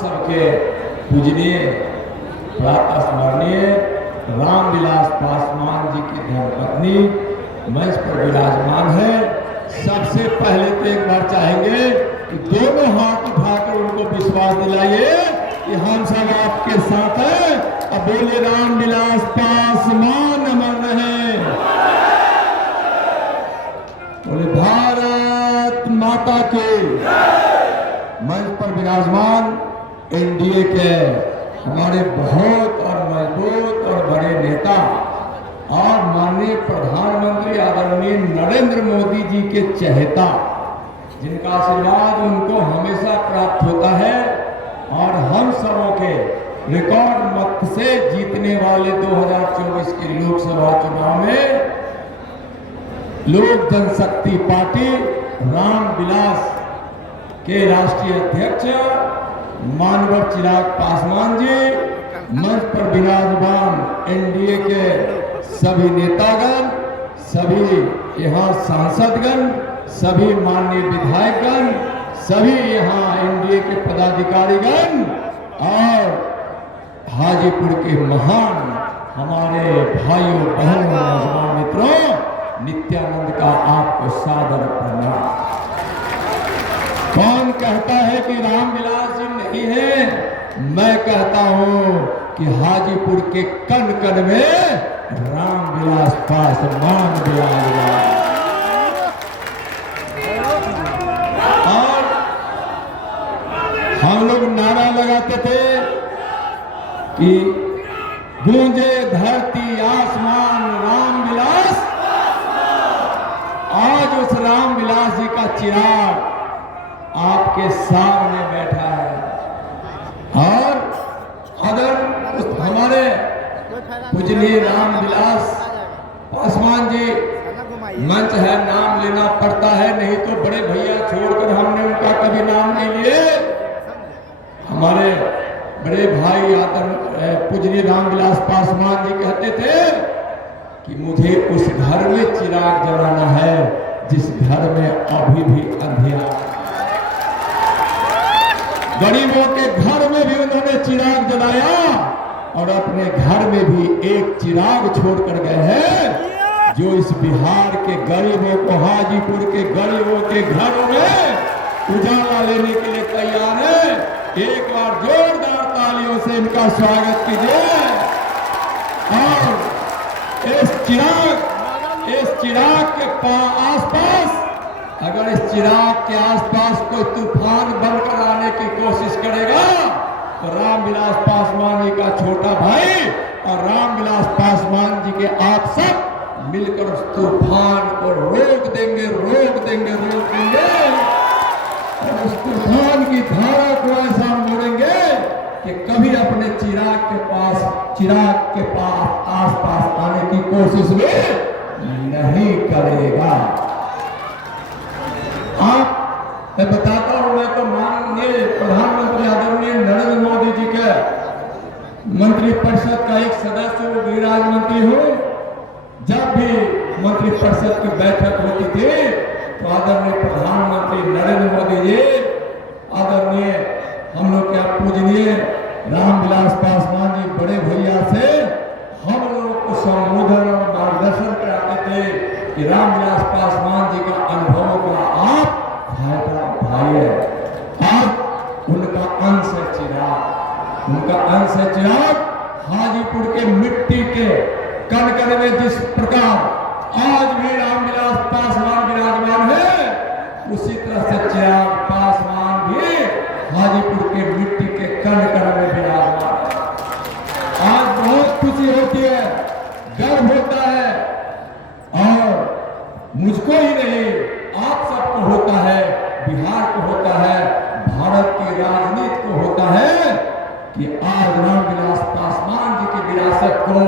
सबके पूजनीय प्रातः स्मरणीय रामविलास पासवान जी की धर्मपत्नी मंच पर विराजमान है। सबसे पहले तो एक बार चाहेंगे कि दोनों हाथ उठाकर उनको विश्वास दिलाइए कि हम सब आपके साथ हैं। अब बोले रामविलास पासवान अमर रहे, बोले भारत माता के। मंच पर विराजमान एनडीए के हमारे बहुत और मजबूत और बड़े नेता और माननीय प्रधानमंत्री आदरणीय नरेंद्र मोदी जी के चहेता, जिनका आशीर्वाद उनको हमेशा प्राप्त होता है और हम सबों के रिकॉर्ड मत से जीतने वाले 2024 के लोकसभा चुनाव में लोक जनशक्ति पार्टी रामविलास के राष्ट्रीय अध्यक्ष मानवर चिराग पासवान जी, मंच पर विराजमान एनडीए के सभी नेतागण, सभी यहाँ सांसदगण, सभी माननीय विधायकगण, सभी यहाँ एनडीए के पदाधिकारीगण और हाजीपुर के महान हमारे भाइयों बहनों नौजवान मित्रों, नित्यानंद का आपको सादर प्रणाम। कौन कहता है कि रामविलास जी नहीं है? मैं कहता हूं कि हाजीपुर के कण कण में रामविलास पासवान विराजमान। और हम लोग नारा लगाते थे कि गूंजे धरती आसमान रामविलास। आज उस रामविलास जी का चिराग आपके सामने बैठा है और अगर हमारे पूजनीय रामविलास पासवान जी मंच है, नाम लेना पड़ता है, नहीं तो बड़े भैया छोड़कर हमने उनका कभी नाम नहीं लिए। हमारे बड़े भाई पूजनीय रामविलास पासवान जी कहते थे कि मुझे उस घर में चिराग जलाना है जिस घर में अभी भी अंधेरा। गरीबों के घर में भी उन्होंने चिराग जलाया और अपने घर में भी एक चिराग छोड़कर गए हैं, जो इस बिहार के गरीबों को, हाजीपुर के गरीबों के घरों में उजाला लेने के लिए तैयार है। एक बार जोरदार तालियों से इनका स्वागत कीजिए। और इस चिराग के आसपास, अगर इस चिराग के आसपास कोई तूफान बनकर आने की कोशिश करेगा तो रामविलास पासवान जी का छोटा भाई और रामविलास पासवान जी के आप सब मिलकर उस तूफान को रोक देंगे, रोक देंगे, रोक देंगे और उस तूफान की धारा को ऐसा मोड़ेंगे कि कभी अपने चिराग के पास आसपास आने की कोशिश में नहीं करेगा। आप मैं बताता हूं, मैं तो माननीय प्रधानमंत्री आदरणीय नरेंद्र मोदी जी के मंत्रिपरिषद का एक सदस्य हूं, गृह राज्य मंत्री हूं। जब भी मंत्रिपरिषद की बैठक होती थी तो आदरणीय प्रधानमंत्री नरेंद्र मोदी जी, आदरणीय हम लोग के पूजनीय रामविलास पासवान जी बड़े भैया से हम लोग को संबोधन और मार्गदर्शन कराते थे कि रामविलास पासवान जी का अनुभवों का आप फायदा उठाइए। आप उनका अंश है चिराग, उनका अंश है चिराग। हाजीपुर के मिट्टी के कण कण में जिस प्रकार आज भी रामविलास पासवान विराजमान है, उसी तरह से चिराग पासवान भी हाजीपुर के मिट्टी के कण कण में विराजमान है। आज बहुत खुशी होती है, गर्व होता है और मुझको ही नहीं आप सबको होता है, बिहार को होता है, भारत की राजनीति को होता है कि आज रामविलास पासवान जी की विरासत को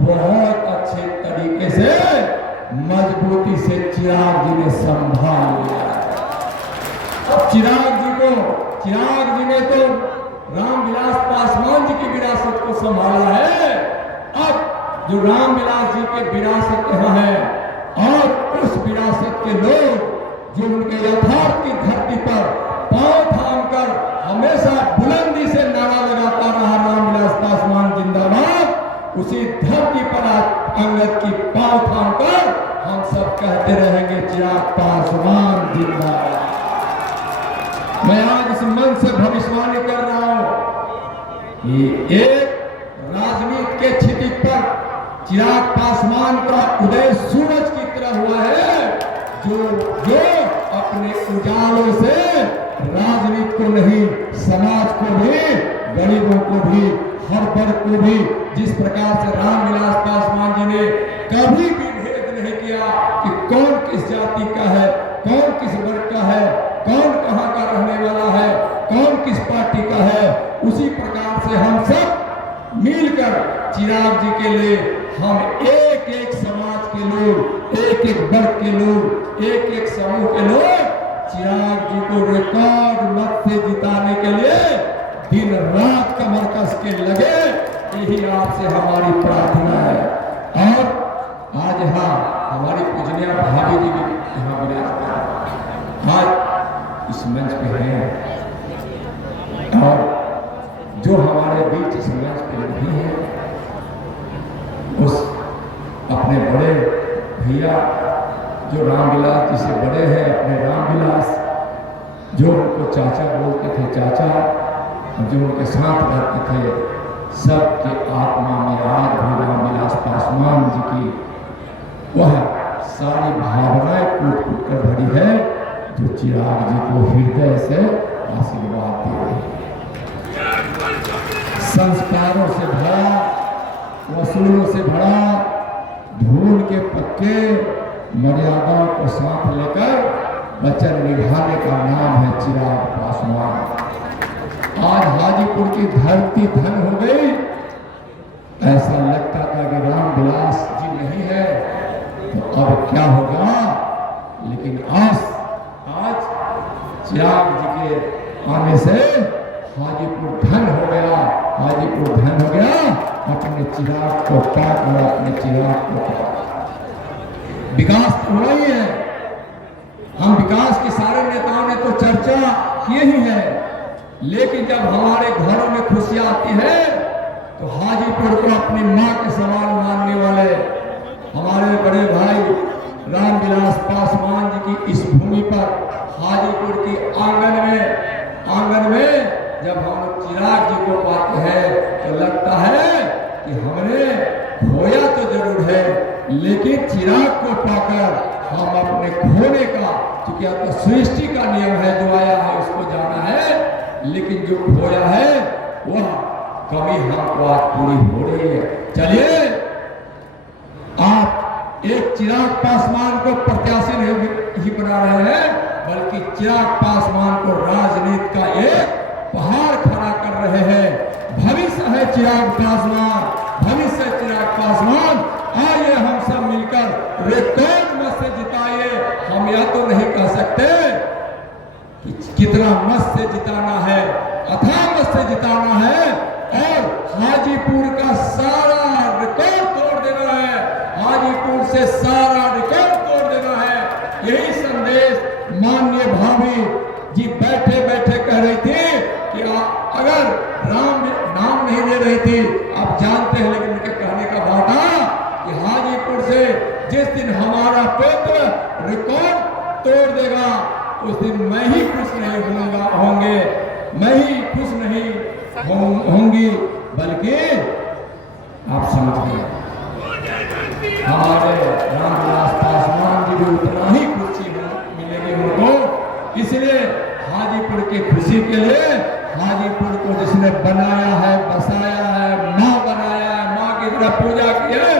बहुत अच्छे तरीके से मजबूती से चिराग जी ने संभाल लिया है। अब चिराग जी ने तो रामविलास पासवान जी की विरासत को संभाला है। अब जो रामविलास जी के विरासत यहाँ है और उस विरासत के लोग जो उनके यथार्थ की धरती पर पांव थाम कर हमेशा बुलंदी उसी धरती पर आज अंगद की पांव थाम कर हम सब कहते रहेंगे चिराग पासवान जिंदाबाद। मैं आज इस मन से भविष्यवाणी कर रहा हूं कि एक राजनीति के क्षितिज पर चिराग पासवान का उदय सूरज की तरह हुआ है, जो अपने उजालों से राजनीति को नहीं, समाज को भी, गरीबों को भी, हर वर्ग को भी, जिस प्रकार से रामविलास पासवान जी ने कभी भी भेद नहीं किया कि कौन किस जाति का है, कौन किस वर्ग का है, कौन कहां का रहने वाला है, कौन किस पार्टी का है, उसी प्रकार से हम सब मिलकर चिराग जी के लिए हम एक एक समाज के लोग, एक एक वर्ग के लोग, एक एक समूह के लोग चिराग जी को रिकॉर्ड मत से जिताने के लिए दिन रात कमर कस के लगे, यही आपसे हमारी प्रार्थना है। और आज यहाँ हमारी पूजनीय भाभी जी भी यहाँ विराजमान आज इस मंच पे हैं, और जो हमारे बीच इस मंच पे नहीं है, उस अपने बड़े भैया जो रामविलास जी से बड़े हैं, अपने रामविलास जो उनको चाचा बोलते थे, चाचा जो उनके साथ रहते थे, सबके आत्मा में आज भी रामविलास पासवान जी की वह सारी भावनाएं कूट कूट कर भरी है, जो चिराग जी को हृदय से आशीर्वाद दे रही है। संस्कारों से भरा, वसूलों से भरा, धूल के पक्के मर्यादाओं को साथ लेकर वचन निभाने का नाम है चिराग पासवान। आज हाजीपुर की धरती धन हो गई, ऐसा लगता था कि रामविलास जी नहीं है तो अब क्या होगा, लेकिन आज चिराग जी के आने से हाजीपुर धन हो गया, हाजीपुर धन हो गया, अपने चिराग को पाक और अपने चिराग को पाक। विकास तो हुआ ही है, हम विकास के सारे नेताओं ने तो चर्चा की ही है, लेकिन जब हमारे घरों में खुशियां आती है तो हाजीपुर को अपनी मां के समान मानने वाले हमारे बड़े भाई रामविलास पासवान जी की इस भूमि पर हाजीपुर की आंगन में जब हम चिराग जी को पाते हैं तो लगता है कि हमने खोया तो जरूर है, लेकिन चिराग को पाकर हम अपने खोने का, क्योंकि आपका सृष्टि का नियम है, जो आया है उसको जाना है, लेकिन जो खोया है वह कभी हमको आज पूरी हो रही है। चलिए, आप एक चिराग पासवान को प्रत्याशी नहीं ही बना रहे हैं, बल्कि चिराग पासवान को राजनीति का एक पहाड़ खड़ा कर रहे हैं। भविष्य है चिराग पासवान, भविष्य है चिराग पासवान। आइए हम सब मिलकर रिकॉर्ड मत से जिताइए। हम यह तो नहीं कह सकते कि कितना मत से जिताना है, अथाह मत से जिताना है और हाजीपुर का सारा रिकॉर्ड तोड़ देना है, हाजीपुर से सारा रिकॉर्ड तोड़ देना है। यही संदेश माननीय भाभी जी बैठे बैठे कह रही थी कि अगर राम नाम नहीं ले रही थी, आप जानते हैं, लेकिन उनके कहने का बात था कि हाजीपुर से जिस दिन हमारा पुत्र रिकॉर्ड तोड़ देगा उस दिन मैं ही खुश नहीं होंगे, मैं ही खुश नहीं होंगी, बल्कि आप समझ गए हमारे रामविलास पासवान जी भी उतना ही खुशी मिलेगी उनको। इसलिए हाजीपुर की खुशी के लिए, हाजीपुर को जिसने बनाया है, बसाया है, माँ बनाया है, माँ की तरह पूजा की है,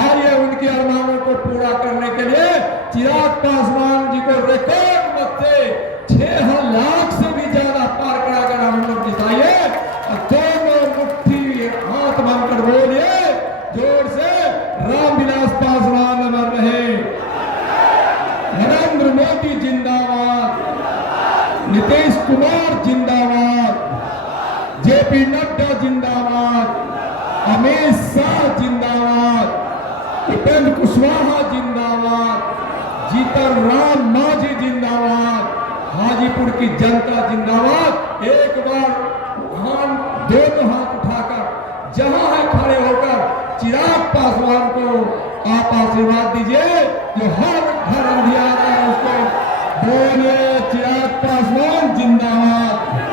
आइए उनके अरमानों को पूरा करने के लिए चिराग पासवान जी को रिकॉर्ड मत से 6 लाख से भी ज्यादा पार कराकर हम लोग जिताइए। और दोनों मुट्ठी हाथ बांधकर बोलिए जोर से, रामविलास पासवान अमर रहे, नरेंद्र मोदी जिंदाबाद, नीतीश कुमार जिंदाबाद, जेपी नड्डा जिंदाबाद, अमित शाह जिंदाबाद, उपेंद्र कुशवाहा जिंदाबाद, जीतन राम मांझी जिंदाबाद, हाजीपुर की जनता जिंदाबाद। एक बार दोनों हाथ उठाकर जहां है खड़े होकर चिराग पासवान को आप आशीर्वाद दीजिए, जो हर घर अंधियारा है उसको। बोलिए चिराग पासवान जिंदाबाद।